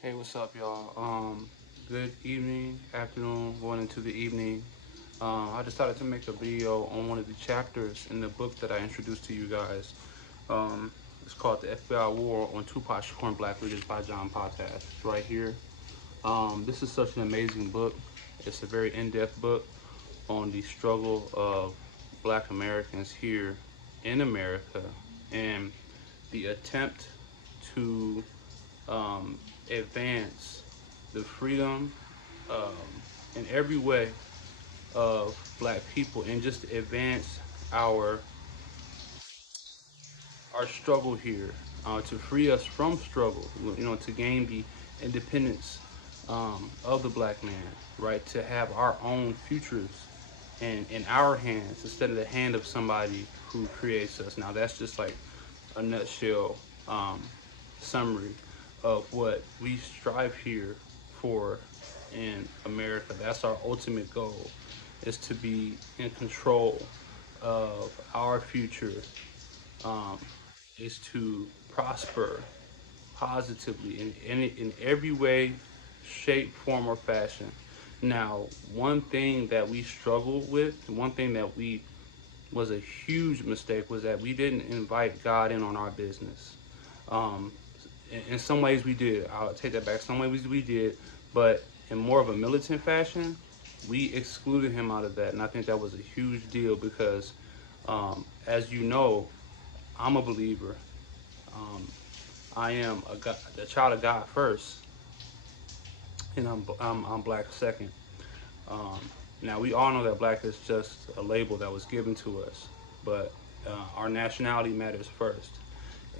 Hey, what's up, y'all? Good evening, afternoon, going into the evening. I decided to make a video on one of the chapters in the book that I introduced to you guys. It's called The FBI War on Tupac Shakur and Black Leaders by John Potash. It's right here. This is such an amazing book. It's a very in-depth book on the struggle of Black Americans here in America and the attempt to advance the freedom um, in every way of Black people and just advance our our struggle here to free us from struggle, to gain the independence of the Black man, right? To have our own futures in our hands instead of the hand of somebody who creates us. Now that's just like a nutshell um, summary of what we strive here for in America. That's our ultimate goal, is to be in control of our future, um, is to prosper positively in every way, shape, form, or fashion. Now, one thing that we struggle with, one thing that we was a huge mistake, was that we didn't invite God in on our business. Um, in some ways we did. I'll take that back. Some ways we did, but in more of a militant fashion, we excluded him out of that, and I think that was a huge deal because, as you know, I'm a believer. Um, I am a child of God first, and I'm Black second. Um, Now we all know that Black is just a label that was given to us, but our nationality matters first,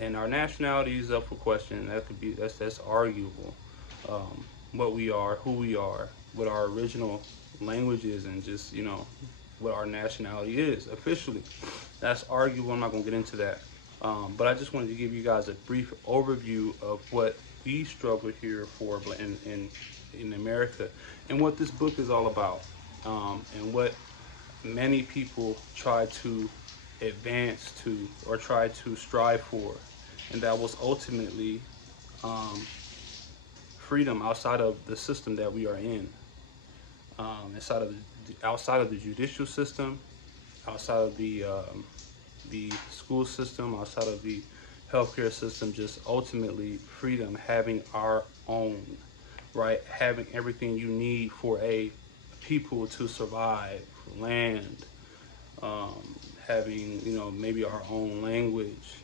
and our nationality is up for question. That's arguable. What we are, who we are, what our original language is, and just what our nationality is officially. That's arguable. I'm not gonna get into that. But I just wanted to give you guys a brief overview of what we struggle here for in America, and what this book is all about, and what many people try to advance to or try to strive for, and that was ultimately um, freedom outside of the system that we are in, outside of the judicial system, outside of the school system, outside of the healthcare system. Just ultimately freedom, having our own, right? Having everything you need for a people to survive, land, having maybe our own language,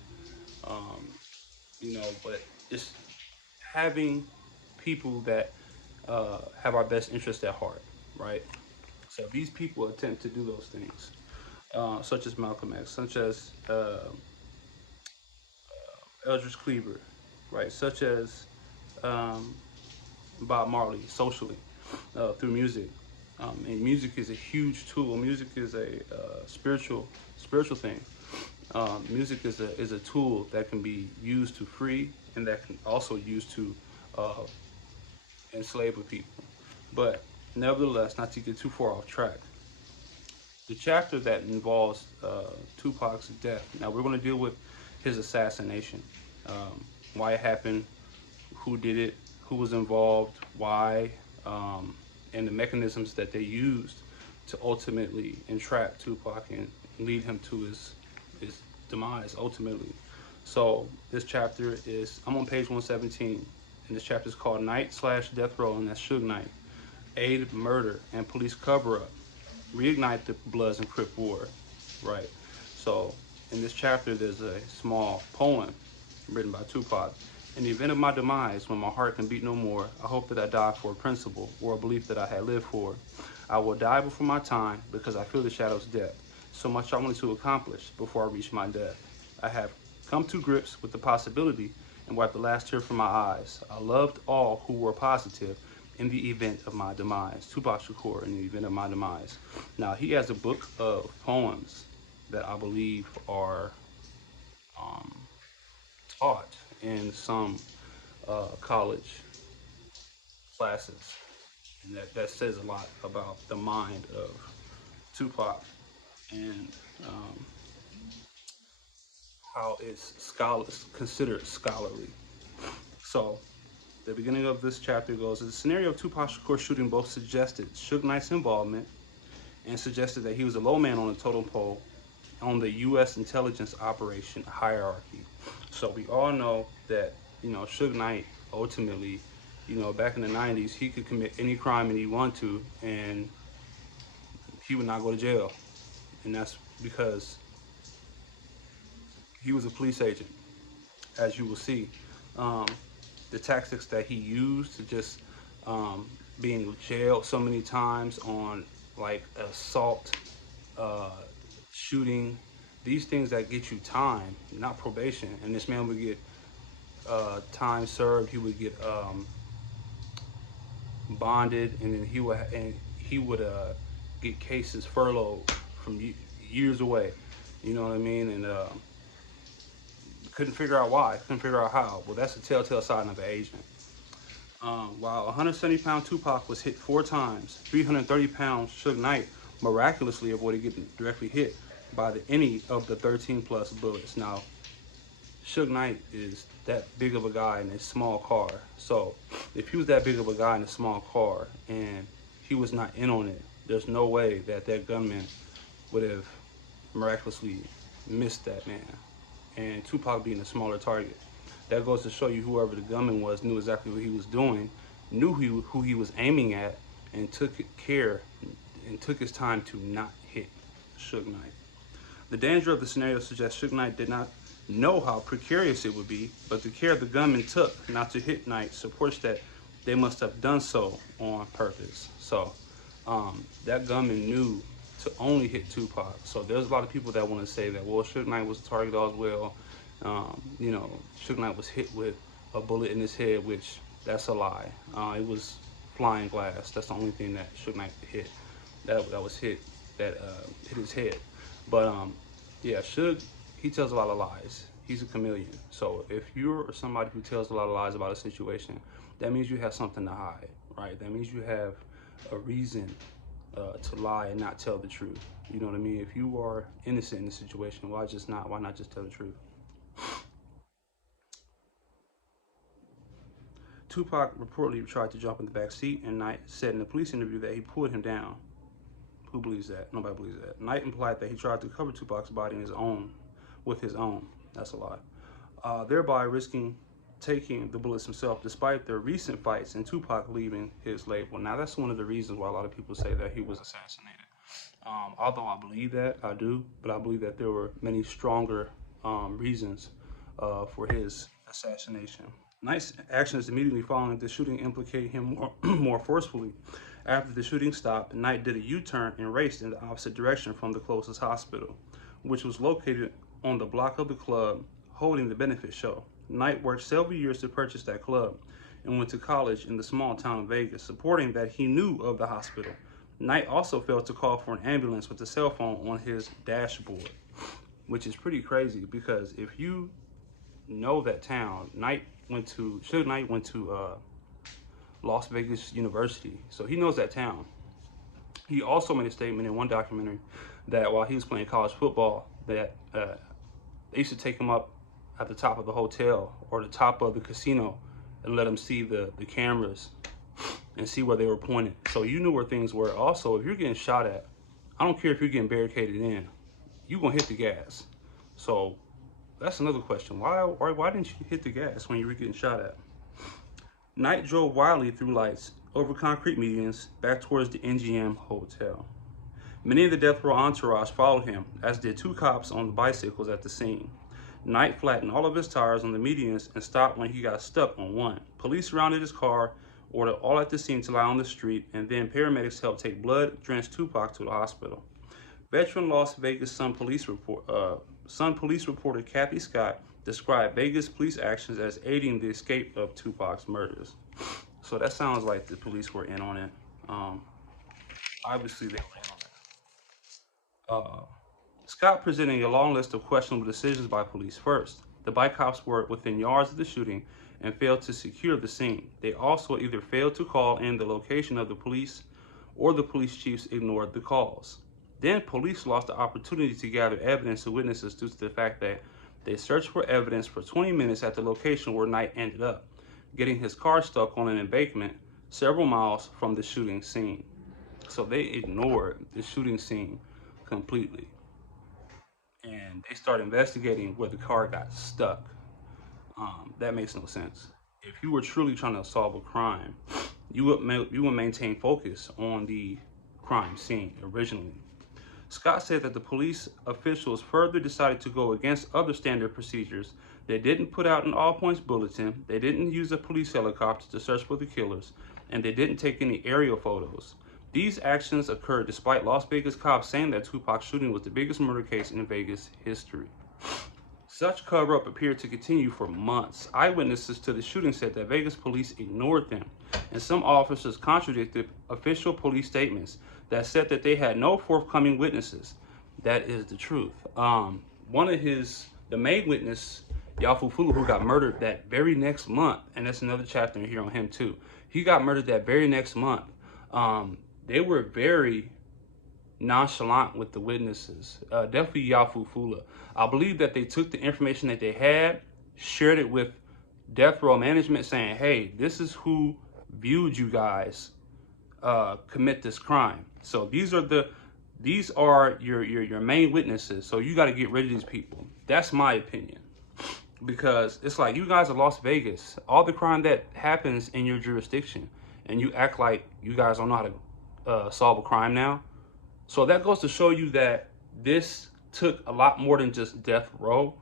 um, but just having people that have our best interest at heart, right? So these people attempt to do those things, such as Malcolm X, such as Eldridge Cleaver, right? Such as um, Bob Marley, socially, through music. And music is a huge tool. Music is a spiritual thing. Music is a tool that can be used to free, and that can also use to uh, enslave a people. But nevertheless, not to get too far off track, the chapter that involves Tupac's death. Now we're going to deal with his assassination, why it happened, who did it, who was involved, why, and the mechanisms that they used to ultimately entrap Tupac and lead him to his demise ultimately. So this chapter is, I'm on page 117, and this chapter is called Night/Death Row, and that's Suge Knight. Aid, murder, and police cover-up. Reignite the Bloods and Crip War, right? So in this chapter, there's a small poem written by Tupac. In the event of my demise, when my heart can beat no more, I hope that I die for a principle or a belief that I had lived for. I will die before my time because I feel the shadow's depth. So much I wanted to accomplish before I reach my death. I have come to grips with the possibility and wiped the last tear from my eyes. I loved all who were positive in the event of my demise. Tupac Shakur, in the event of my demise. Now, he has a book of poems that I believe are um, taught in some college classes, and that says a lot about the mind of Tupac and um, how it's considered scholarly. So The beginning of this chapter goes, the scenario of Tupac Shakur shooting both suggested Suge Knight's involvement and suggested that he was a low man on the totem pole on the U.S. intelligence operation hierarchy. So we all know that, Suge Knight ultimately, back in the 90s, he could commit any crime and he wanted to, and he would not go to jail. And that's because he was a police agent, as you will see. Um, the tactics that he used to just being jailed so many times on like assault, uh, shooting, these things that get you time, not probation. And this man would get time served. He would get bonded, and then he would get cases furloughed from years away. You know what I mean? And couldn't figure out why. Couldn't figure out how. Well, that's a telltale sign of an agent. While 170-pound Tupac was hit 4 times, 330-pound Suge Knight miraculously avoided getting directly hit by any of the 13-plus bullets. Now, Suge Knight is that big of a guy in a small car. So, if he was that big of a guy in a small car and he was not in on it, there's no way that that gunman would have miraculously missed that man. And Tupac being a smaller target. That goes to show you whoever the gunman was knew exactly what he was doing, knew who he was aiming at, and took care and took his time to not hit Suge Knight. The danger of the scenario suggests Suge Knight did not know how precarious it would be, but the care the gunman took not to hit Knight supports that they must have done so on purpose. So that gunman knew to only hit Tupac. So there's a lot of people that want to say that, well, Suge Knight was a target as well. Suge Knight was hit with a bullet in his head, which that's a lie. It was flying glass. That's the only thing that Suge Knight hit. That was hit his head. But yeah, Suge, he tells a lot of lies. He's a chameleon. So if you're somebody who tells a lot of lies about a situation, that means you have something to hide, right? That means you have a reason to lie and not tell the truth. You know what I mean? If you are innocent in the situation, why not just tell the truth? Tupac reportedly tried to jump in the back seat, and Knight said in a police interview that he pulled him down. Who believes that? Nobody believes that. Knight implied that he tried to cover Tupac's body with his own. That's a lie. Thereby risking taking the bullets himself, despite their recent fights and Tupac leaving his label. Now, that's one of the reasons why a lot of people say that he was assassinated. Although I believe that, I do, but I believe that there were many stronger reasons for his assassination. Knight's actions immediately following the shooting implicate him more forcefully. After the shooting stopped, Knight did a U-turn and raced in the opposite direction from the closest hospital, which was located on the block of the club holding the benefit show. Knight worked several years to purchase that club and went to college in the small town of Vegas, supporting that he knew of the hospital. Knight also failed to call for an ambulance with a cell phone on his dashboard, which is pretty crazy because if you know that town, Suge Knight went to Las Vegas University, so he knows that town. He also made a statement in one documentary that while he was playing college football, that they used to take him up at the top of the hotel or the top of the casino and let him see the cameras and see where they were pointed. So you knew where things were. Also, if you're getting shot at, I don't care if you're getting barricaded in, you're gonna hit the gas. So that's another question. Why didn't you hit the gas when you were getting shot at? Knight drove wildly through lights, over concrete medians, back towards the NGM hotel. Many of the death row entourage followed him, as did 2 cops on the bicycles at the scene. Knight flattened all of his tires on the medians and stopped when he got stuck on one. Police surrounded his car, ordered all at the scene to lie on the street, and then paramedics helped take blood-drenched Tupac to the hospital. Veteran Las Vegas Sun police reporter Kathy Scott described Vegas police actions as aiding the escape of Tupac's murders. So that sounds like the police were in on it. Obviously, they were in on it. Scott presenting a long list of questionable decisions by police. First, the bike cops were within yards of the shooting and failed to secure the scene. They also either failed to call in the location of the police or the police chiefs ignored the calls. Then police lost the opportunity to gather evidence and witnesses due to the fact that they searched for evidence for 20 minutes at the location where Knight ended up. getting his car stuck on an embankment several miles from the shooting scene. So they ignored the shooting scene completely. And they started investigating where the car got stuck. That makes no sense. If you were truly trying to solve a crime, you would maintain focus on the crime scene originally. Scott said that the police officials further decided to go against other standard procedures. They didn't put out an all-points bulletin, they didn't use a police helicopter to search for the killers, and they didn't take any aerial photos. These actions occurred despite Las Vegas cops saying that Tupac's shooting was the biggest murder case in Vegas history. Such cover-up appeared to continue for months. Eyewitnesses to the shooting said that Vegas police ignored them, and some officers contradicted official police statements that said that they had no forthcoming witnesses. That is the truth. The main witness, Yafu Fulu, who got murdered that very next month, and that's another chapter here on him too. He got murdered that very next month. They were very nonchalant with the witnesses. Definitely Yafu Fula. I believe that they took the information that they had, shared it with death row management, saying, "Hey, this is who viewed you guys commit this crime. So these are your main witnesses. So you got to get rid of these people." That's my opinion, because it's like, you guys are Las Vegas. All the crime that happens in your jurisdiction, and you act like you guys don't know how to solve a crime now. So that goes to show you that this took a lot more than just death row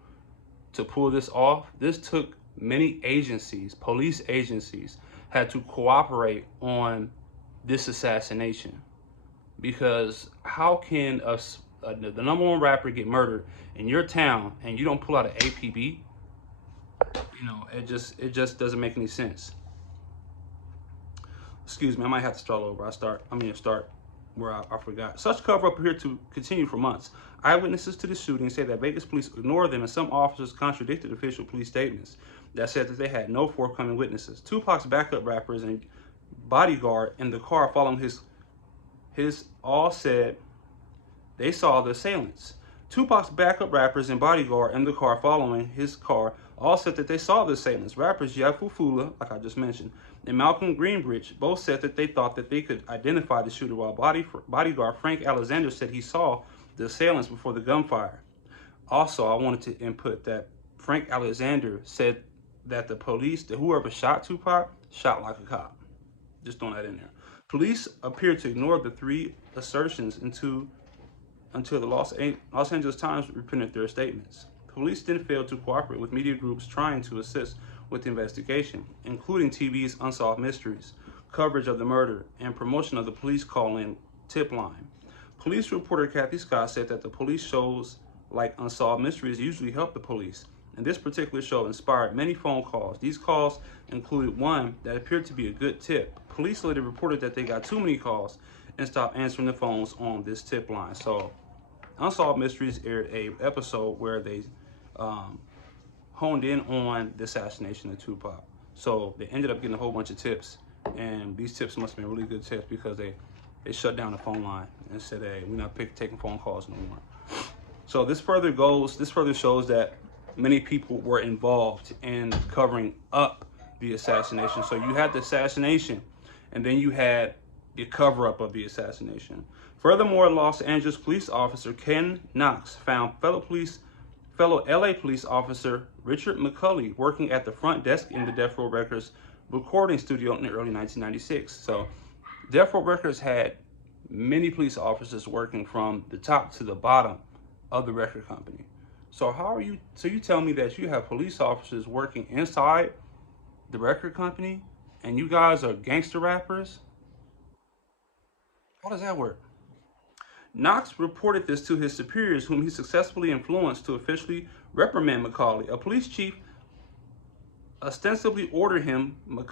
to pull this off. This took many agencies, police agencies, had to cooperate on this assassination. Because how can the number one rapper get murdered in your town and you don't pull out an APB? You know, it just doesn't make any sense. Excuse me, I might have to start over. Start where I forgot. Such cover-up appeared to continue for months. Eyewitnesses to the shooting say that Vegas police ignored them, and some officers contradicted official police statements that said that they had no forthcoming witnesses. Tupac's backup rappers and bodyguard in the car following his all said they saw the assailants. Tupac's backup rappers and bodyguard in the car following his car all said that they saw the assailants. Rappers Yafu Fula, like I just mentioned, and Malcolm Greenbridge both said that they thought that they could identify the shooter, while bodyguard Frank Alexander said he saw the assailants before the gunfire. Also, I wanted to input that Frank Alexander said that the police, that whoever shot Tupac, shot like a cop. Just throwing that in there. Police appeared to ignore the three assertions until the Los Angeles Times reprinted their statements. Police then failed to cooperate with media groups trying to assist with the investigation, including TV's Unsolved Mysteries, coverage of the murder, and promotion of the police call-in tip line. Police reporter Kathy Scott said that the police shows like Unsolved Mysteries usually help the police, and this particular show inspired many phone calls. These calls included one that appeared to be a good tip. Police later reported that they got too many calls and stopped answering the phones on this tip line. So Unsolved Mysteries aired a episode where they honed in on the assassination of Tupac. So they ended up getting a whole bunch of tips, and these tips must have been really good tips, because they shut down the phone line and said, "Hey, we're not taking phone calls no more." So this further shows that many people were involved in covering up the assassination. So you had the assassination, and then you had the cover-up of the assassination. Furthermore, Los Angeles police officer Ken Knox found fellow LA police officer Richard McCulley working at the front desk in the Death Row Records recording studio in the early 1996. So Death Row Records had many police officers working from the top to the bottom of the record company. So you tell me that you have police officers working inside the record company, and you guys are gangster rappers? How does that work? Knox reported this to his superiors, whom he successfully influenced to officially reprimand McCauley. A police chief ostensibly ordered him to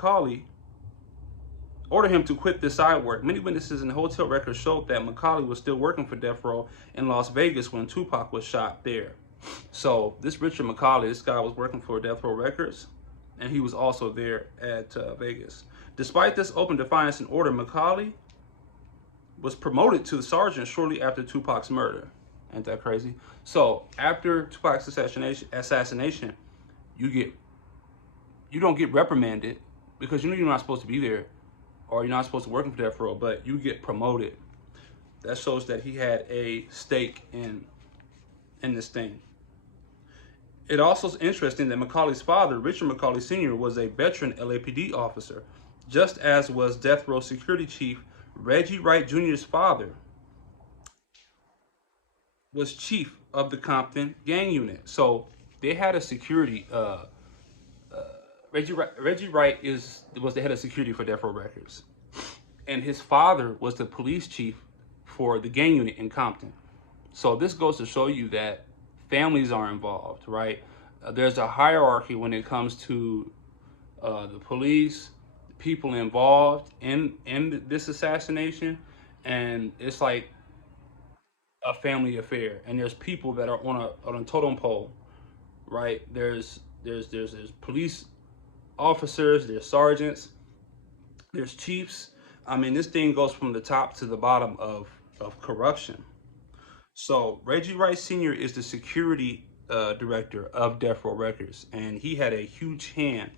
quit this side work. Many witnesses in the hotel records showed that McCauley was still working for Death Row in Las Vegas when Tupac was shot there. So this Richard McCauley, this guy was working for Death Row Records, and he was also there at Vegas. Despite this open defiance and order, McCauley was promoted to sergeant shortly after Tupac's murder. Ain't that crazy? So after Tupac's assassination, you don't get reprimanded. because you know you're not supposed to be there, or you're not supposed to work for Death Row, but you get promoted. That shows that he had a stake in this thing. It also is interesting that Macaulay's father, Richard Macaulay Sr., was a veteran LAPD officer, just as was Death Row Security Chief Reggie Wright Jr.'s father was chief of the Compton gang unit. So they had a security. Reggie Wright was the head of security for Death Row Records, and his father was the police chief for the gang unit in Compton. So this goes to show you that families are involved, right? There's a hierarchy when it comes to the police, people involved in this assassination, and it's like a family affair. And there's people that are on a totem pole, right? There's police officers, there's sergeants, there's chiefs. I mean, this thing goes from the top to the bottom of corruption. So Reggie Wright Sr. is the security director of Death Row Records, and he had a huge hand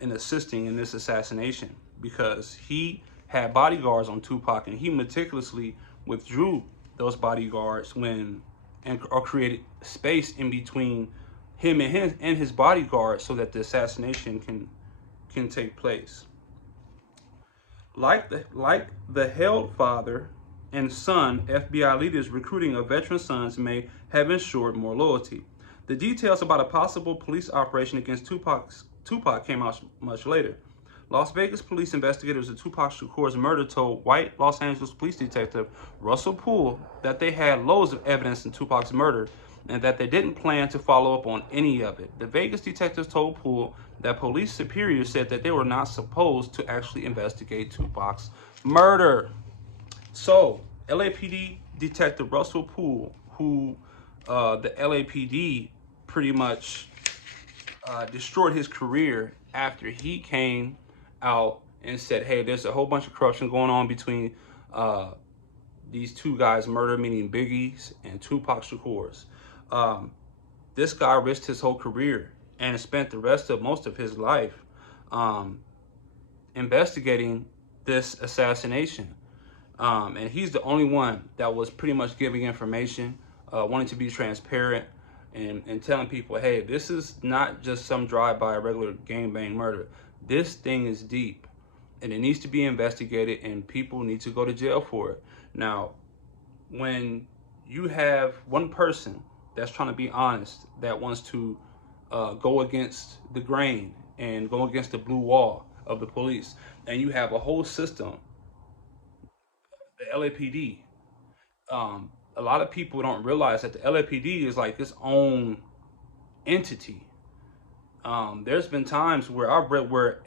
in assisting in this assassination because he had bodyguards on Tupac, and he meticulously withdrew those bodyguards or created space in between him and his bodyguards so that the assassination can take place. Like the held father and son, FBI leaders recruiting of veteran sons may have ensured more loyalty. The details about a possible police operation against Tupac came out much later. Las Vegas police investigators of Tupac Shakur's murder told white Los Angeles police detective Russell Poole that they had loads of evidence in Tupac's murder and that they didn't plan to follow up on any of it. The Vegas detectives told Poole that police superiors said that they were not supposed to actually investigate Tupac's murder. So, LAPD Detective Russell Poole, who the LAPD pretty much destroyed his career after he came out and said, hey, there's a whole bunch of corruption going on between these two guys' murder, meaning Biggie's and Tupac Shakur's. This guy risked his whole career and spent the rest of most of his life investigating this assassination. And he's the only one that was pretty much giving information, wanting to be transparent and telling people, hey, this is not just some drive-by regular gangbang murder. This thing is deep and it needs to be investigated and people need to go to jail for it. Now, when you have one person that's trying to be honest, that wants to go against the grain and go against the blue wall of the police, and you have a whole system, the LAPD, a lot of people don't realize that the LAPD is like its own entity. There's been times where I've read where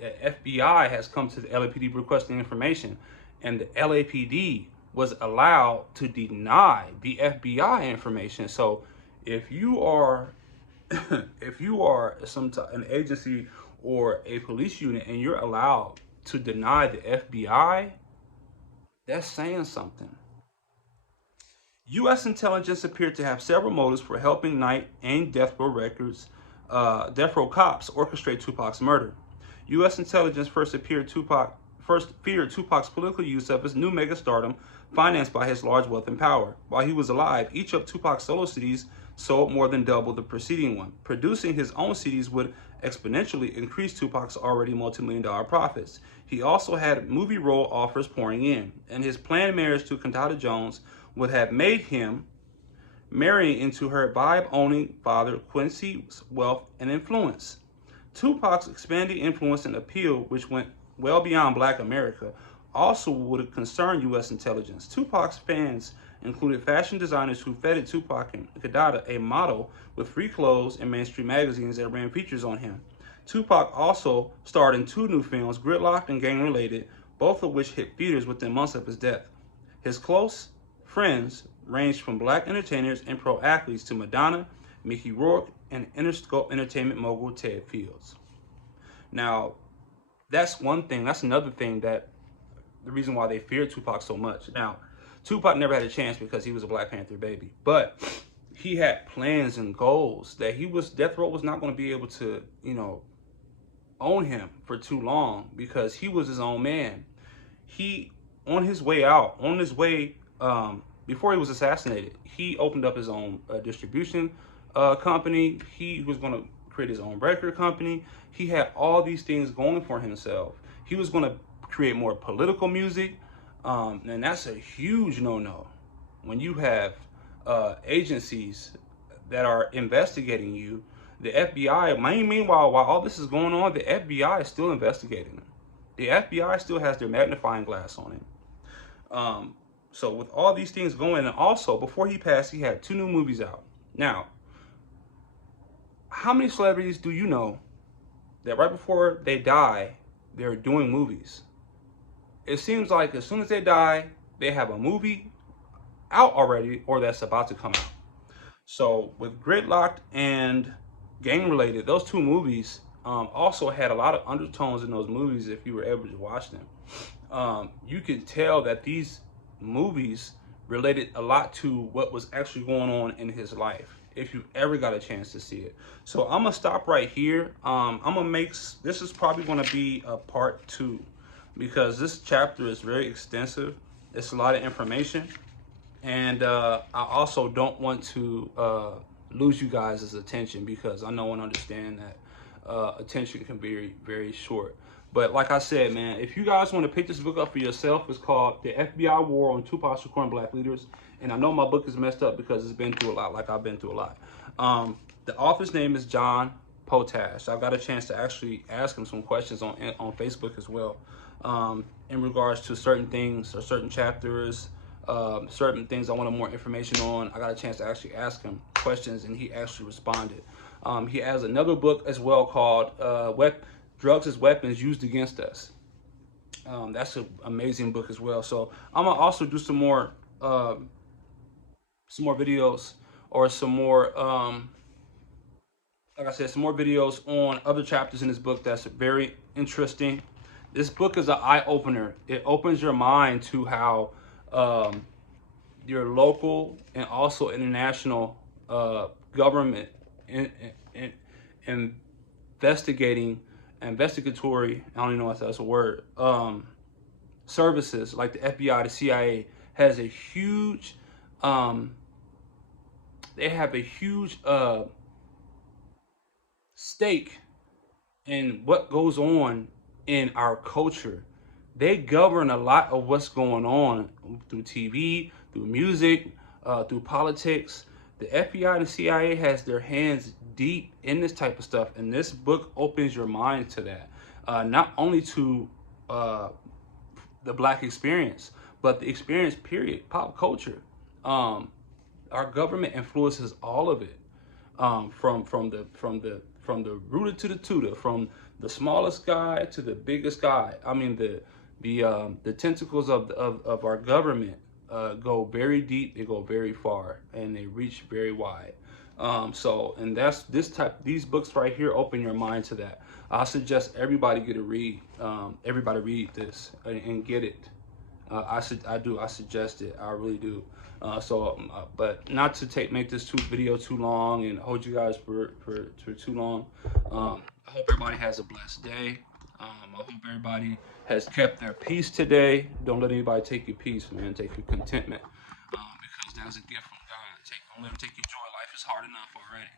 FBI has come to the LAPD requesting information, and the LAPD was allowed to deny the FBI information. So if you are if you are an agency or a police unit and you're allowed to deny the FBI, that's saying something. U.S. intelligence appeared to have several motives for helping Knight and Death Row cops orchestrate Tupac's murder. U.S. intelligence first feared Tupac's political use of his new megastardom, financed by his large wealth and power. While he was alive, each of Tupac's solo CDs sold more than double the preceding one. Producing his own CDs would exponentially increase Tupac's already multi-million-dollar profits. He also had movie role offers pouring in, and his planned marriage to Cantata Jones would have made him marrying into her vibe-owning father Quincy's wealth and influence. Tupac's expanding influence and appeal, which went well beyond Black America, also would concern U.S. intelligence. Tupac's fans included fashion designers who feted Tupac and Cantata a model with free clothes in mainstream magazines that ran features on him. Tupac also starred in 2 new films, Gridlocked and Gang Related, both of which hit theaters within months of his death. His close friends ranged from Black entertainers and pro athletes to Madonna, Mickey Rourke, and Interscope Entertainment mogul Ted Fields. Now, that's one thing. That's another thing that the reason why they feared Tupac so much. Now, Tupac never had a chance because he was a Black Panther baby, but he had plans and goals that Death Row was not going to be able to, own him for too long because he was his own man. He, on his way out, on his way, before he was assassinated, he opened up his own distribution company. He was going to create his own record company. He had all these things going for himself. He was going to create more political music, and that's a huge no-no. When you have agencies that are investigating you, the FBI, meanwhile, while all this is going on, the FBI is still investigating him. The FBI still has their magnifying glass on him. So with all these things going, and also before he passed, he had 2 new movies out. Now, how many celebrities do you know that right before they die, they're doing movies? It seems like as soon as they die, they have a movie out already or that's about to come out. So with Gridlocked and Gang Related, those 2 movies also had a lot of undertones in those movies if you were able to watch them. You could tell that these movies related a lot to what was actually going on in his life if you ever got a chance to see it. So I'm gonna stop right here. I'm gonna make, this is probably gonna be a part 2 because this chapter is very extensive. It's a lot of information, and I also don't want to lose you guys' attention because I know and understand that attention can be very, very short. But like I said, man, if you guys want to pick this book up for yourself, it's called The FBI War on Tupac Shakur and Black Leaders. And I know my book is messed up because it's been through a lot, like I've been through a lot. The author's name is John Potash. I've got a chance to actually ask him some questions on Facebook as well, in regards to certain things or certain chapters, certain things I wanted more information on. I got a chance to actually ask him questions, and he actually responded. He has another book as well called Drugs as Weapons Used Against Us. That's an amazing book as well. So I'm gonna also do some more videos or some more, like I said, some more videos on other chapters in this book that's very interesting. This book is an eye-opener. It opens your mind to how your local and also international government investigatory, I don't even know if that's a word, services like the FBI, the CIA has a huge, they have a huge stake in what goes on in our culture. They govern a lot of what's going on through TV, through music, through politics. The FBI and the CIA has their hands deep in this type of stuff, and this book opens your mind to that. Not only to the Black experience, but the experience period, pop culture. Our government influences all of it, from the rooter to the tutor, from the smallest guy to the biggest guy. I mean, the tentacles of our government go very deep, they go very far, and they reach very wide. And that's these books right here open your mind to that. I suggest everybody get a read. Everybody read this and get it. I suggest it. I really do. But not to make this video too long and hold you guys for too long. I hope everybody has a blessed day. I hope everybody has kept their peace today. Don't let anybody take your peace, man. Take your contentment, because that's a gift from God. Don't let them take your joy. Life is hard enough already,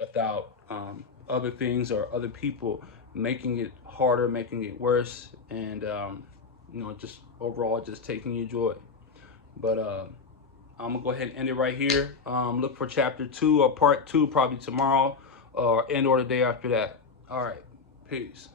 without other things or other people making it harder, making it worse, and just overall just taking your joy. But I'm gonna go ahead and end it right here. Look for chapter 2 or part 2 probably tomorrow, or the day after that. All right, peace.